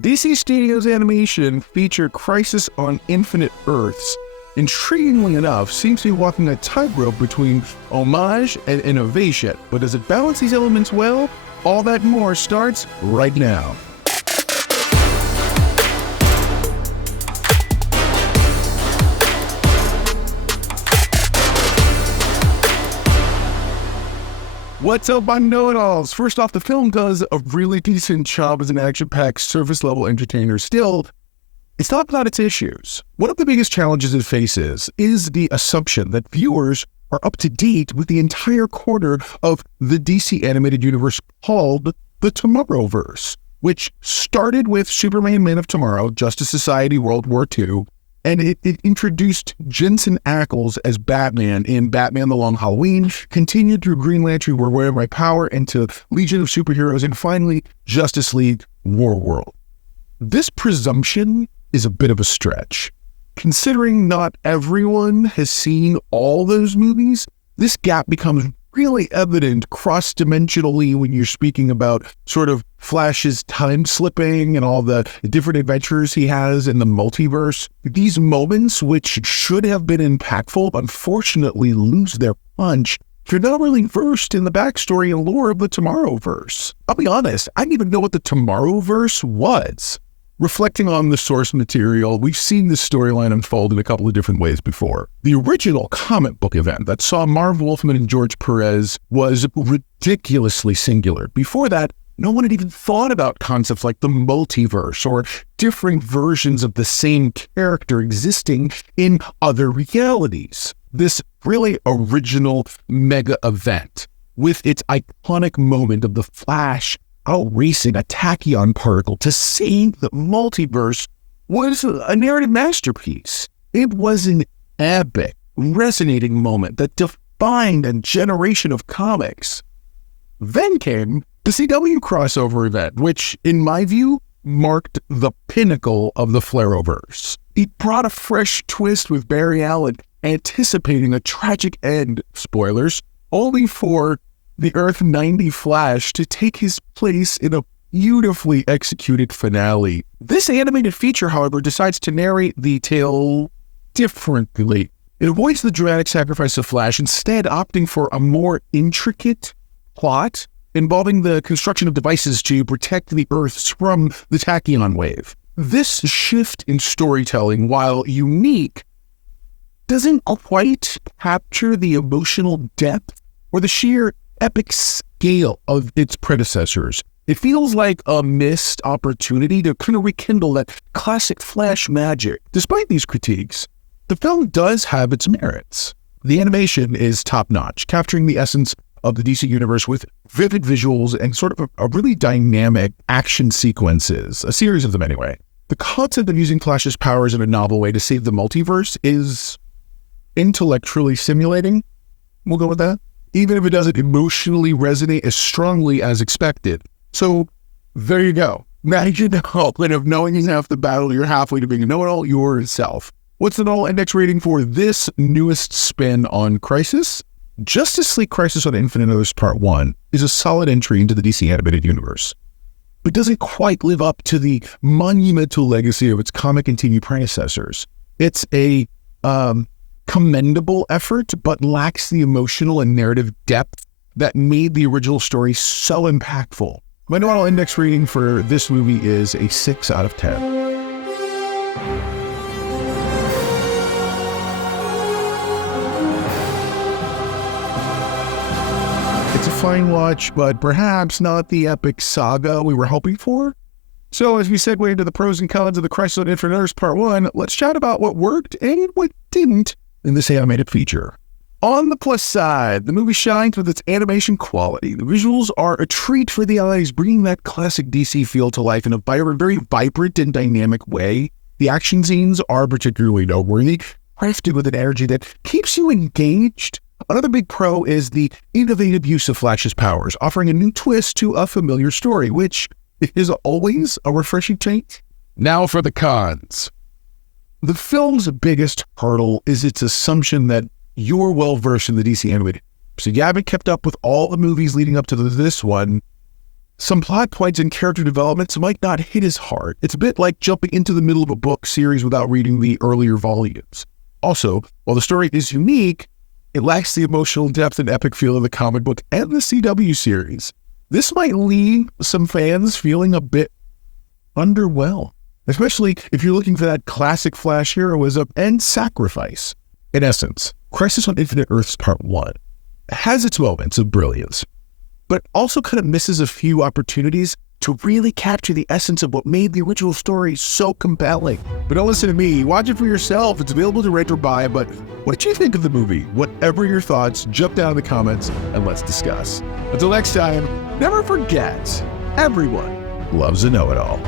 DC Studios' animation feature Crisis on Infinite Earths, intriguingly enough, seems to be walking a tightrope between homage and innovation. But does it balance these elements well? All that and more starts right now. What's up, my know-it-alls? First off, the film does a really decent job as an action-packed, surface-level entertainer. Still, it's not without its issues. One of the biggest challenges it faces is the assumption that viewers are up to date with the entire quarter of the DC animated universe called the Tomorrowverse, which started with Superman Man of Tomorrow, Justice Society World War II, and it introduced Jensen Ackles as Batman in Batman The Long Halloween, continued through Green Lantern, Where Where My Power, into Legion of Superheroes, and finally Justice League War World. This presumption is a bit of a stretch. Considering not everyone has seen all those movies, this gap becomes really evident cross-dimensionally when you're speaking about sort of Flash's time slipping and all the different adventures he has in the multiverse. These moments, which should have been impactful, unfortunately lose their punch if you're not really versed in the backstory and lore of the Tomorrowverse. I'll be honest, I didn't even know what the Tomorrowverse was. Reflecting on the source material, we've seen this storyline unfold in a couple of different ways before. The original comic book event that saw Marv, Wolfman, and George Perez was ridiculously singular. Before that, no one had even thought about concepts like the multiverse or different versions of the same character existing in other realities. This really original mega event, with its iconic moment of the Flash out-racing a tachyon particle to save the multiverse, was a narrative masterpiece. It was an epic, resonating moment that defined a generation of comics. Then came the CW crossover event, which, in my view, marked the pinnacle of the Flarroverse. It brought a fresh twist with Barry Allen anticipating a tragic end, spoilers, only for the Earth 90 Flash to take his place in a beautifully executed finale. This animated feature, however, decides to narrate the tale differently. It avoids the dramatic sacrifice of Flash, instead opting for a more intricate plot involving the construction of devices to protect the Earths from the tachyon wave. This shift in storytelling, while unique, doesn't quite capture the emotional depth or the sheer epic scale of its predecessors. It feels like a missed opportunity to kind of rekindle that classic Flash magic. Despite these critiques, the film does have its merits. The animation is top-notch, capturing the essence of the DC universe with vivid visuals and sort of a really dynamic action sequences, a series of them anyway. The concept of using Flash's powers in a novel way to save the multiverse is intellectually stimulating. We'll go with that, even if it doesn't emotionally resonate as strongly as expected. So there you go. Now you know, and of knowing is half the battle, you're halfway to being a know-it-all yourself. What's the null index rating for this newest spin on Crisis? Justice League Crisis on Infinite Earths Part 1 is a solid entry into the DC animated universe, but doesn't quite live up to the monumental legacy of its comic and TV predecessors. It's a commendable effort, but lacks the emotional and narrative depth that made the original story so impactful. My normal index rating for this movie is a 6 out of 10. It's a fine watch, but perhaps not the epic saga we were hoping for. So as we segue into the pros and cons of the Crisis on Infinite Earths Part 1, let's chat about what worked and what didn't in this animated feature. On the plus side, the movie shines with its animation quality. The visuals are a treat for the eyes, bringing that classic DC feel to life in a very vibrant and dynamic way. The action scenes are particularly noteworthy, crafted with an energy that keeps you engaged. Another big pro is the innovative use of Flash's powers, offering a new twist to a familiar story, which is always a refreshing take. Now for the cons. The film's biggest hurdle is its assumption that you're well-versed in the DC animated. So you haven't kept up with all the movies leading up to this one. Some plot points and character developments might not hit as hard. It's a bit like jumping into the middle of a book series without reading the earlier volumes. Also, while the story is unique, it lacks the emotional depth and epic feel of the comic book and the CW series. This might leave some fans feeling a bit underwhelmed, especially if you're looking for that classic Flash heroism and sacrifice. In essence, Crisis on Infinite Earths Part 1 has its moments of brilliance, but also kind of misses a few opportunities to really capture the essence of what made the original story so compelling. But don't listen to me, watch it for yourself. It's available to rent or buy, but what did you think of the movie? Whatever your thoughts, jump down in the comments and let's discuss. Until next time, never forget, everyone loves a know-it-all.